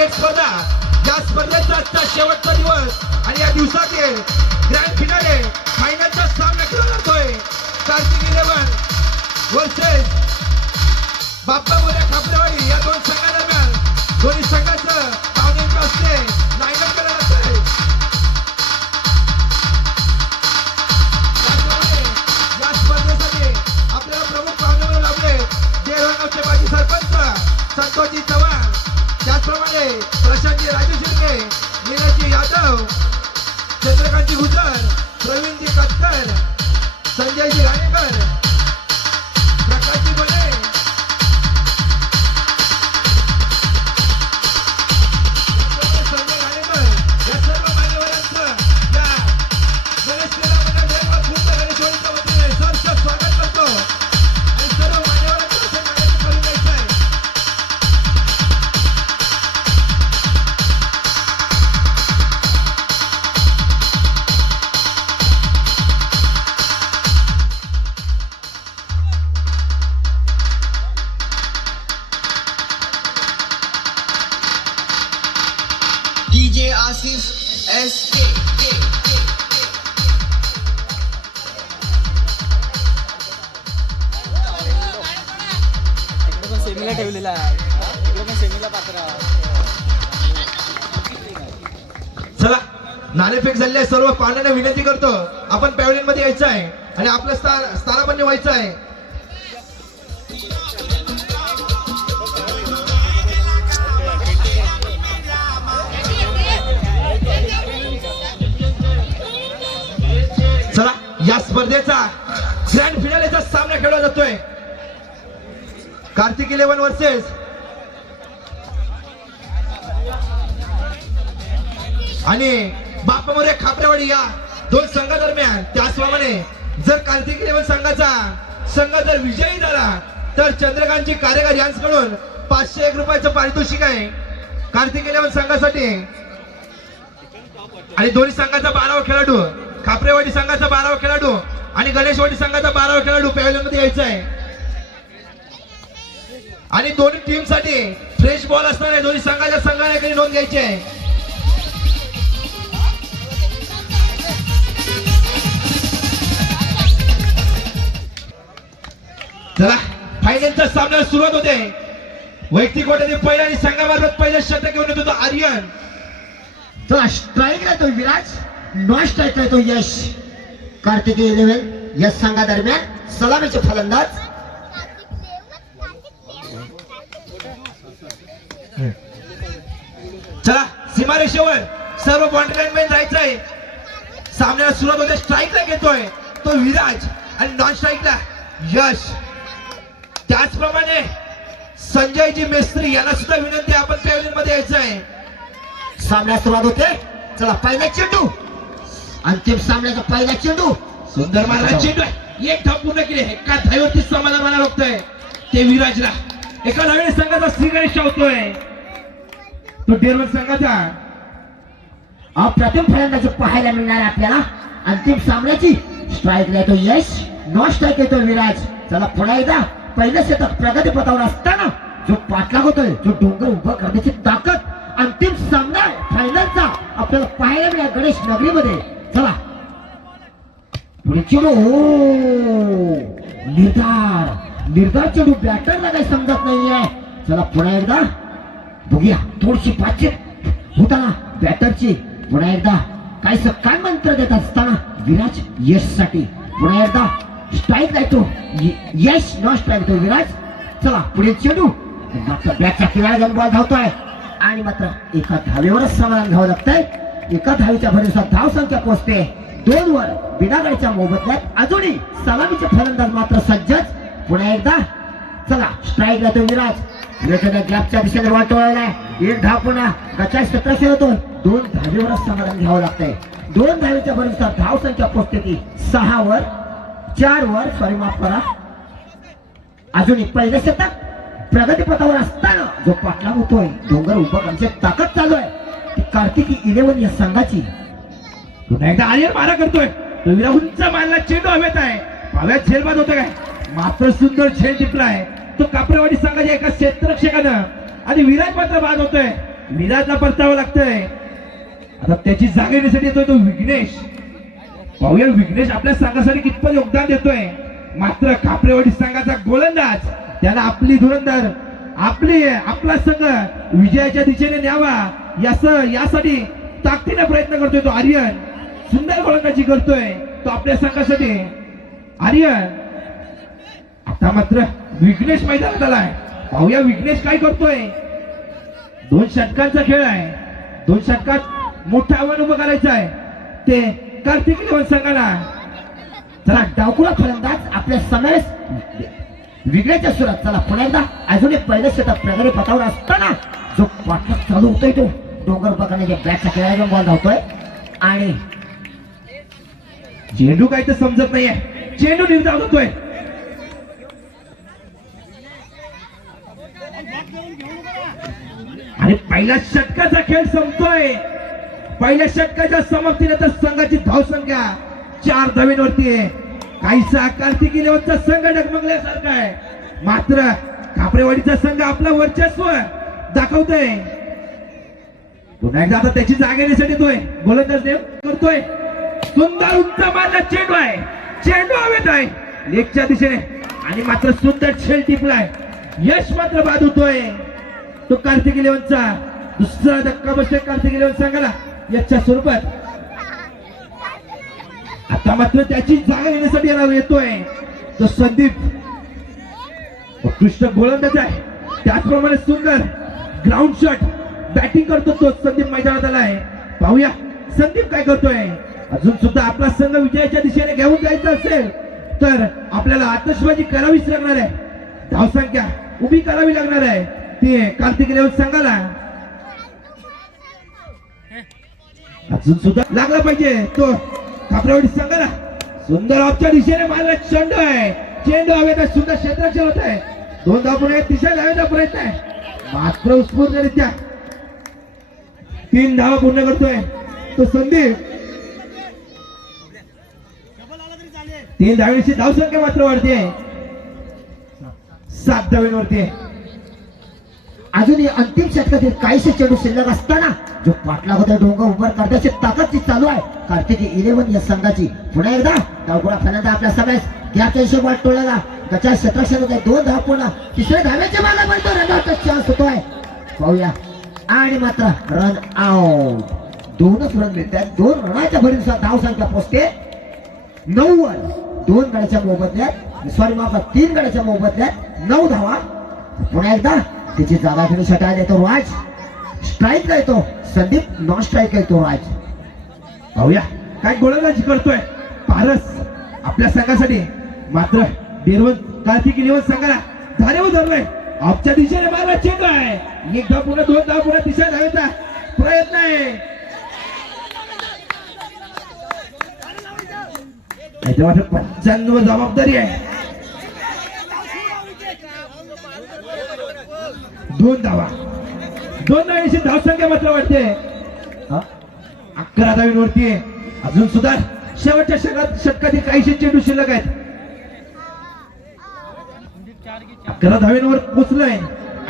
Cricket स्पर्धा या स्पर्धेचा आजचा शेवटचा दिवस आणि या दिवसातील ग्रँड फिनाले फायनलचा सामना केला जातोय कार्तिक 11 वर्सेस बाप्पा मोरे खापरेवाडी या दोन संघादरम्यान दोन्ही संघाचं पाहुण्यांच्या हस्ते लाईनअप केलं जातंय। या स्पर्धेसाठी आपल्याला प्रमुख पाहुणे म्हणून लाभले देवगावचे माजी सरपंच संतोषजी चव्हाण, त्याचप्रमाणे प्रशांतजी राजू शिर्के, नीरजजी यादव, चंद्रकांतजी गुजर, प्रवीणजी कत्तर, संजयजी राणेकर, प्रकाशजी बने, DJ Asif SK सेमीला ठेवलेला आहे, इकडे पण सेमीला पात्र। चला नाणेफेक झालेली आहे। सर्व पाहुण्यांना विनंती करतो आपण पॅव्हलियन मध्ये यायचं आहे आणि आपलं स्थानापन्न व्हायचं आहे। चला या स्पर्धेचा ग्रँड फिनालेचा सामना खेळला जातोय कार्तिक 11 वर्सेस आणि बाप्पा मोरे खापरेवाडी या दोन संघादरम्यान। त्याचप्रमाणे जर कार्तिक 11 संघाचा संघ जर विजयी झाला तर चंद्रकांतजी कार्यकर यांच्याकडून 501 रुपयाचं पारितोषिक आहे कार्तिक 11 संघासाठी आणि दोन्ही संघाचा 12वा खेळाडू खापरेवाडी संघाचा 12वा खेळाडू आणि गणेशवाडी संघाचा 12वा खेळाडू पॅव्हलियन मध्ये यायचा आहे आणि दोन्ही टीम साठी फ्रेश बॉल असणार आहे। दोन्ही संघाच्या संघाने नोंद घ्यायची आहे। चला फायनलचा सामना सुरुवात होते। वैयक्तिक गोट्यातील पहिला आणि संघामार्फत पहिलं शतक घेऊन येतो आर्यन। तो स्ट्राईक आहे तो विराज, नॉन स्ट्राईक आहे तो यश। कार्तिक 11 यश संघादरम्यान सलामीचे फलंदाज चला सीमारेषेवर सर्व बॉन्ड लाईन मध्ये जायचं आहे। सामन्याला सुरुवात होते। स्ट्राईकला घेतोय तो विराज आणि नॉन स्ट्राईकला यश। त्याचप्रमाणे संजयजी मेस्त्री यांना सुद्धा विनंती आपण पॅव्हलियन मध्ये यायचं आहे। सामन्याला सुरुवात होते। चला पहिला चेंडू, अंतिम सामन्याचा पहिला चेंडू, सुंदर मारला चेंडू आहे। एक धाव पूर्ण केली। एका धावेवरती समाधान मानायला लागतंय ते विराजला। एका धावेने संघाचा श्रीगणेश होतोय तो डेरवन संघाचा अप्रतिम फलंदाजी पाहायला मिळणार आपल्याला। अंतिम सामन्याची स्ट्राईक आहे तो यश, नॉन स्ट्राईक आहे तो विराज। चला पुन्हा एकदा पहिलं शतक प्रगतीपथावर असताना जो पाठलाग होतोय, जो डोंगर उभं करण्याची ताकद अंतिम सामना फायनलचा आपल्याला पाहायला मिळाला गणेश नगरीमध्ये। चला पुढे चेंडू, निर्धार चेंडू, बॅटरला काही समजत नाहीये। चला पुन्हा एकदा बघूया थोडीशी बातचीत होताना बॅटरची। पुन्हा एकदा काय मंत्र देत असताना विराज यश साठी। पुन्हा एकदा स्ट्राईक आहे तो यश, नॉन स्ट्राईक तो विराज। चला पुढे चेंडू, मात्र बॅटचा किनारा जाऊन बॉल धावतोय आणि मात्र एका धावेवरच समाधान घ्यावं लागतंय। एका धावेच्या भरोसा धाव संख्या पोहोचते 2 वर बिनागडच्या मोबदल्यात अजूनही सलामीचे फलंदाज मात्र सज्जच। पुन्हा एकदा चला स्ट्राईक आहे तो विराज। ग्लॅपच्या दिशेने बॉल टोळलाय। एक धाव पुन्हा गचा 17 होतो। 2 धावेवरच समाधान घ्यावं लागतंय। 2 धावेच्या भरोसा धाव संख्या पोहोचते ती 6 वर, 4 वर, सॉरी माफ करा। अजूनही पहिलं शतक प्रगतीपथावर असताना जो पाठलाग होतोय, डोंगर उभं करण्याची ताकद चालू आहे ती कार्तिकी 11 या संघाची। पुन्हा एकदा आर्यन मारा करतोय। विरा उंच मारला चेंडू हवेत आहे। हवेत झेलबाद होतं काय मात्र सुंदर झेल टिपलाय तो कापरेवाडी संघाच्या एका क्षेत्ररक्षकानं आणि विराज मात्र बाद होतोय। विराटला परतावं लागतंय. आता त्याची जागा येण्यासाठी येतोय तो विघ्नेश. पाहूया विघ्नेश आपल्या संघासाठी कितपत योगदान देतोय. मात्र कापरेवाडी संघाचा गोलंदाज त्याला आपली धुरंधर आपला संघ विजयाच्या दिशेने न्यावा यासाठी ताकदीने प्रयत्न करतोय तो आर्यन. सुंदर गोलंदाजी करतोय तो आपल्या संघासाठी आर्यन. आता मात्र विघ्नेश मैदानात आलाय. पाहूया विघ्नेश काय करतोय. 2 षटकांचा खेळ आहे. 2 षटकात मोठं आव्हान उभं करायचं आहे ते कार्तिक इलेव्हन संघाला. चला डावकुळा फलंदाज आपल्या समावेश विघ्नेच्या सुरात. चला पुन्हा एकदा अजून एक पहिलं सेटअप प्रकारे पथावर असताना जो पाठलाग चालू होतोय तो डोंगर पकडण्याच्या बॅटचा खेळायला बॉल धावतोय आणि चेंडू काय तर समजत नाहीये. चेंडू निर्धाव होतोय. आणि पहिल्या षटकाचा खेळ संपतोय. पहिल्या षटकाच्या समाप्तीनंतर संघाची धावसंख्या 4 धावींवरती आहे. काहीसा कार्तिक इलेव्हनचा संघ डगमगल्यासारखा आहे. मात्र कापरेवाडीचा संघ आपला वर्चस्व दाखवतोय. पुन्हा एकदा आता त्याची जागा येण्यासाठी येतोय गोलंदाज देव करतोय. सुंदर उंच मारला चेंडू आहे. चेंडू हवेत आहे लेगच्या दिशेने आणि मात्र सुंदर खेळ टिपलाय. यश मात्र बाद होतोय तो कार्तिक इलेव्हनचा. दुसरा धक्का बसतोय कार्तिक इलेव्हन संघाला याच्या स्वरूपात. आता मात्र त्याची जागा घेण्यासाठी येतोय तो संदीप. उत्कृष्ट गोलंदाज आहे. त्याचप्रमाणे सुंदर ग्राउंड शॉट बॅटिंग करतो तो संदीप मैदानात आलाय. पाहूया संदीप काय करतोय. अजून सुद्धा आपला संघ विजयाच्या दिशेने घेऊन जायचं असेल तर आपल्याला आतषबाजी करावीच लागणार आहे. धावसंख्या उभी करावी लागणार आहे ती कार्तिक इलेव्हन संघाला. अजून सुद्धा लागला पाहिजे तो कापरेवाडी संघाला. सुंदर ऑफच्या दिशेने मारला चेंडू आहे. चेंडू हवेत सुंदर क्षेत्ररक्षण होत आहे. 2 धाव पुढे 3 धावेचा प्रयत्न आहे. मात्र उत्स्फूर्तरित्या 3 धावा पूर्ण करतोय तो संदीप. 3 धावेची धावसंख्या मात्र वाढते 7 धावेवरती. अजूनही अंतिम षटकातील काहीशे चेंडू शिल्लक असताना जो पाठलाग होता डोंगर उभं करण्याची ताकद चालू आहे कार्तिक इलेव्हन या संघाची. पुन्हा एकदा डावकुळा फलंदाज आपल्या समावेश घ्याच्या हिशोबात टोळला त्याच्या क्षेत्ररक्षण होत आहे. 2 धाव पूर्ण 3ऱ्या धाव्याच्या मागे म्हणतो रनआउटचा चान्स होतोय. पाहूया आणि मात्र रन आउट. 2च रन मिळतात. 2 रनाच्या भरीनुसार धाव संख्या पोहोचते 9 वर. 2 गड्याच्या मोबदल्यात सॉरी माफ 3 गड्याच्या मोबदल्यात 9 धावा. पुन्हा एकदा त्याची जागा घेण्यासाठी आले तो राज. स्ट्राईक आहे तो संदीप. नॉन स्ट्राईक आहे तो राज. पाहूया काय गोलंदाजी करतोय पारस आपल्या संघासाठी. मात्र बेरवन कार्तिक इलेव्हन संघाला धारेवर धरलाय. ऑफच्या दिशेने मारला चेंडू आहे. 1 धाव पुन्हा 2 धाव पुन्हा 3ऱ्या धावेचा प्रयत्न आहे. याच्या मात्र 95 जबाबदारी आहे. 2 धावा 2 धावांची धावसंख्या मात्र वाढते 11 धावींवरती आहे. अजून सुद्धा शेवटच्या षटकातील काहीशे चेंडू शिल्लक आहेत. 11 धावींवर पोचलंय.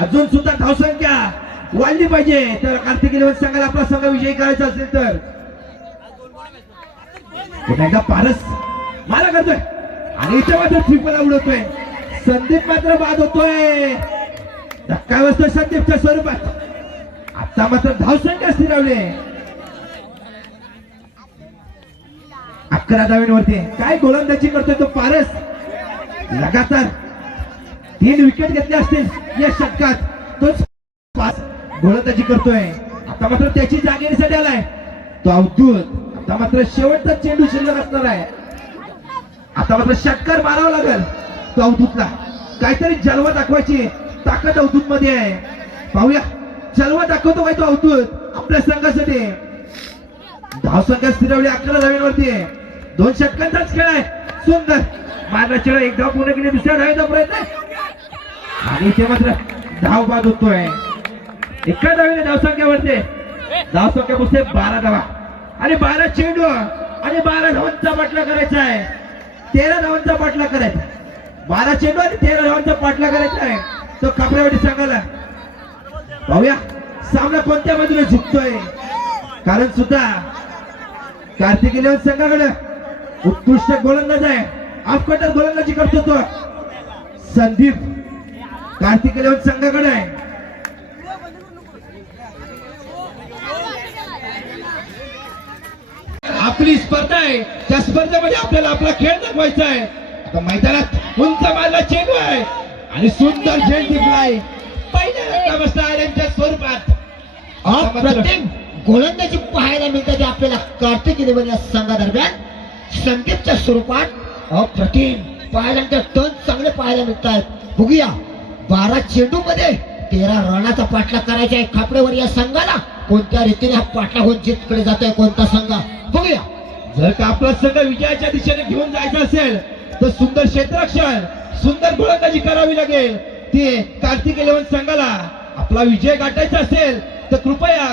अजून सुद्धा धावसंख्या वाढली पाहिजे तर कार्तिक इलेव्हन संघाला आपला संघ विजयी करायचा असेल तर. पुन्हा एकदा पारस मारा करतोय आणि इथे मात्र ट्रिपल उडवतोय. संदीप मात्र बाद होतोय. धक्का बसतोय संदीपच्या स्वरूपात. आता मात्र धावसंख्या स्थिरावली 11 धावींवरती. काय गोलंदाजी करतोय तो पारस. लगातार 3 विकेट घेतले असतील या षटकात. तो 5 गोलंदाजी करतोय. आता मात्र त्याची जागेसाठी आलाय तो अवधूत. आता मात्र शेवटचा चेंडू शिल्लक असणार आहे. आता मात्र षटकार मारावा लागेल तो अवधूतला. काहीतरी जलवा दाखवायची ताकद अवधूत मध्ये आहे. पाहूया जलवा दाखवतो काय तो अवधूत आपल्या संघासाठी. धावसंख्या स्थिरावली 11 धावींवरती आहे. 2 षटकांचाच खेळ आहे. सुंदर मारला चेंडू 1 धाव पूर्ण केली. 2ऱ्या धावेचा प्रयत्न आहे आणि इथे मात्र धाव बाद होतोय. 1 धावेने धावसंख्या वाढते. धावसंख्या पोचते 12 धावा आणि 12 चेंडू आणि 12 धावांचा पाठला करायचा आहे. 13 धावांचा पाठला करायचा. 12 चेंडू आणि 13 धावांचा पाठला करायचा आहे तो कापरेवाडी संघाला. पाहूया सामना कोणत्या बाजूने झुकतोय कारण सुद्धा कार्तिक इलेव्हन संघाकडे उत्कृष्ट गोलंदाज आहे ऑफकटर गोलंदाजी करतो तो संदीप कार्तिक इलेव्हन संघाकडे आहे आपली स्पर्धा आहे त्या स्पर्धेमध्ये आपल्याला आपला खेळ दाखवायचा आहे आता मैदानात उंच मारला चेंडू आहे आणि सुंदर झेल टिपलाय पहिल्या रंगाच्या स्वरूपात अप्रतिम गोलंदाजी पाहायला मिळते ते आपल्याला कार्तिक इलेव्हन या संघादरम्यान संदीपच्या स्वरूपात अप्रतिम पाहायला मिळतात टन चांगले पाहायला मिळतात बघूया 12 चेंडू मध्ये 13 रनाचा पाठलाग करायचा आहे खापडेवर या संघाला कोणत्या रीतीने हा पाठलाग होऊन जितकडे जातोय कोणता संघ बघूया जर का आपला संघ विजयाच्या दिशेने घेऊन जायचा असेल तर सुंदर क्षेत्ररक्षण सुंदर गोलंदाजी करावी लागेल ते कार्तिक इलेव्हन संघाला आपला विजय गाठायचा असेल तर कृपया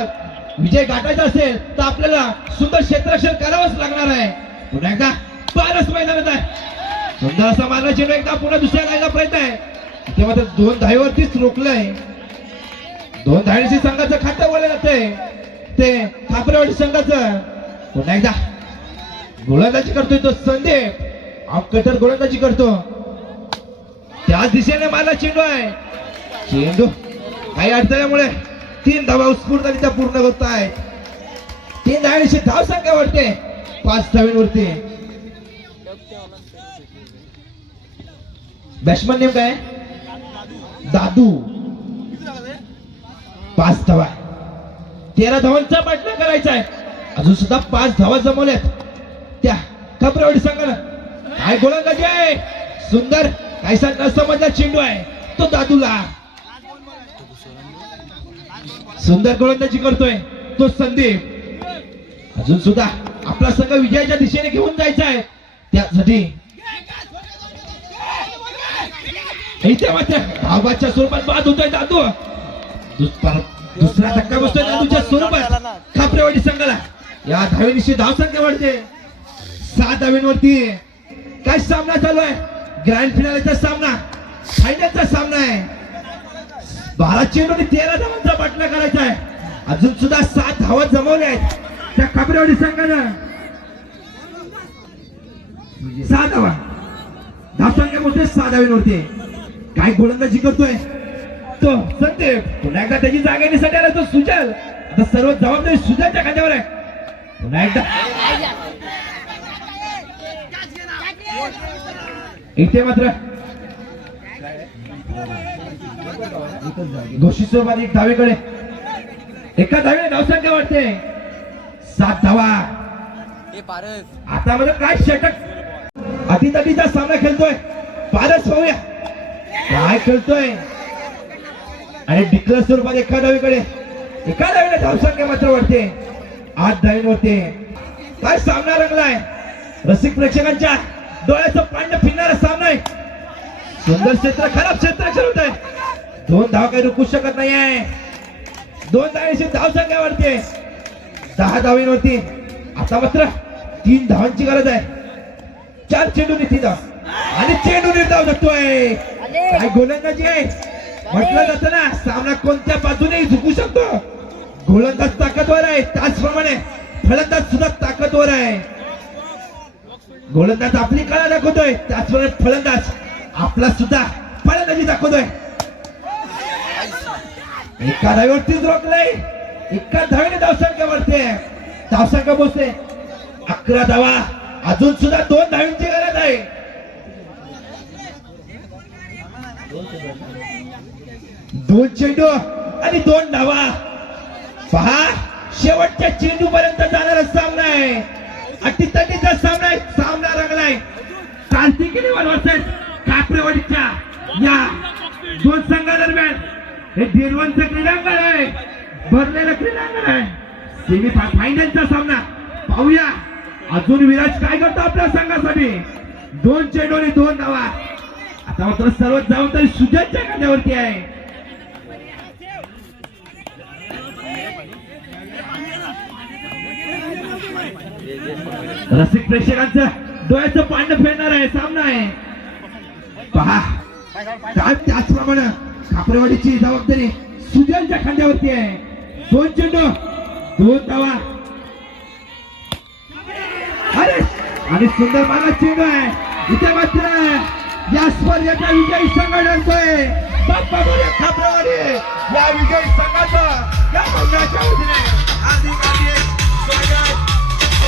विजय गाठायचा असेल तर आपल्याला सुंदर क्षेत्ररक्षण करावंच लागणार आहे पुन्हा एकदा बारस मैदानात आहे सुंदर असा मारला चेंडू एकदा पुन्हा दुसऱ्या लाईनला प्रयत्न आहे इथे मात्र 2 धावेवरतीच रोखलंय 2 धावेची संघाचं खातं वळलं जातंय ते खापरेवाडी संघाचं पुन्हा एकदा गोलंदाजी करतोय तो संदीप ऑफ कटर गोलंदाजी करतो त्याच दिशेने मारला चेंडू आहे चेंडू काही अडथळ्यामुळे 3 धावा उत्स्फूर्तरित्या पूर्ण होत आहे 3 धावांची धाव संख्या वाढते 5 धावांवरती बॅट्समन नेम काय दादू 5 धावा 13 धावांचा पाठलाग करायचा आहे अजून सुद्धा 5 धावा जमवल्यात त्या खापरेवाडी संघानं काय गोलंदाजी आहे सुंदर काहीसा न समजला चेंडू आहे तो दादूला सुंदर गोलंदाजी करतोय तो संदीप अजून सुद्धा आपला संघ विजयाच्या दिशेने घेऊन जायचा आहे त्यासाठी इथे मात्र धावाच्या स्वरूपात बाद होतोय दादू दुसरा धक्का बसतोय दादूच्या स्वरूपात खापरेवाडी संघाला या धावेनिशी धावसंख्या वाढते 7 धावेंवरती काय सामना चालू आहे ग्रँड फिनालेचा सामना फायनलचा सामना आहे 12 चेंडू आणि 13 धावांचा पाठलाग करायचा आहे अजून सुद्धा 7 धावा जमवल्या आहेत त्या खापरेवाडी संघानं 6 धावा धावसंख्या मोठे 6 धावेंवरती काय गोलंदाजी करतोय तो संदीप पुन्हा एकदा त्याची जागा येण्यासाठी आला तो सुजल आता सर्व जबाबदारी सुजलच्या खांद्यावर आहे पुन्हा एकदा इथे मात्र घोषित स्वरूपात 1 धावेकडे एका धावेने धावसंख्या वाढते 7 धावा आता मध्ये काय षटक अटीतटीचा सामना खेळतोय पारस पाहूया काय खेळतोय आणि डिक्लेअर स्वरूपात एका धावेकडे एका धावेने धावसंख्या मात्र वाढते 8 धावेंवरती काय सामना रंगलाय रसिक प्रेक्षकांच्या डोळ्याचं पांढ फिरणारा सामना आहे सुंदर क्षेत्र खराब क्षेत्र खेळत आहे 2 धाव काही रुकू शकत नाही आहे 2 धावेची धावसंख्या वाढते 10 धावेंवरती आता मात्र 3 धावांची गरज आहे 4 चेंडूने 3 धाव आणि चेंडू निर्धाव जातोय काय गोलंदाजी आहे म्हटलं जातं ना सामना कोणत्या बाजूनेही झुकू शकतो गोलंदाज ताकदवर आहे त्याचप्रमाणे फलंदाज सुद्धा ताकदवर आहे गोलंदाज आपली कला दाखवतोय त्याचप्रमाणे फलंदाज आपला सुद्धा फलंदाजी दाखवतोय एका धावेवरतीच रोखलंय एका धावेने धावसंख्या वाढते धावसंख्या पोहोचते 11 धावा अजून सुद्धा 2 धावांची गरज आहे 2 चेंडू आणि 2 धावा पहा शेवटच्या चेंडू पर्यंत जाणारा सामना आहे अटीतटीचा सामना आहे सामना रंगलाय कार्तिक इलेव्हन वर्सेस खापरेवाडीच्या या 2 संघादरम्यान हे दिरवनचं क्रीडांगण आहे भरलेलं क्रीडांगण आहे सेमी फायनलचा सामना पाहूया अजून विराज काय करतो आपल्या संघासाठी 2 चेंडू आणि 2 धावा आता मात्र सर्व जबाबदारी सुजलच्या खांद्यावरती आहे रसिक प्रेक्षकांचं डोळ्याचं पांढ फेडणार आहे सामना आहे पहा काय त्याचप्रमाणे खापरेवाडीची जबाबदारी सुजलच्या खांद्यावरती आहे 2 चेंडू 2 धावा. अरे आणि सुंदर माना चेंडू आहे इथे मात्र या स्पर्धेचा विजयी संघ ठरतोय बाप्पा मोरे खापरावाडी. या विजयी संघाचं या मंडळाच्या वतीने हार्दिक स्वागत.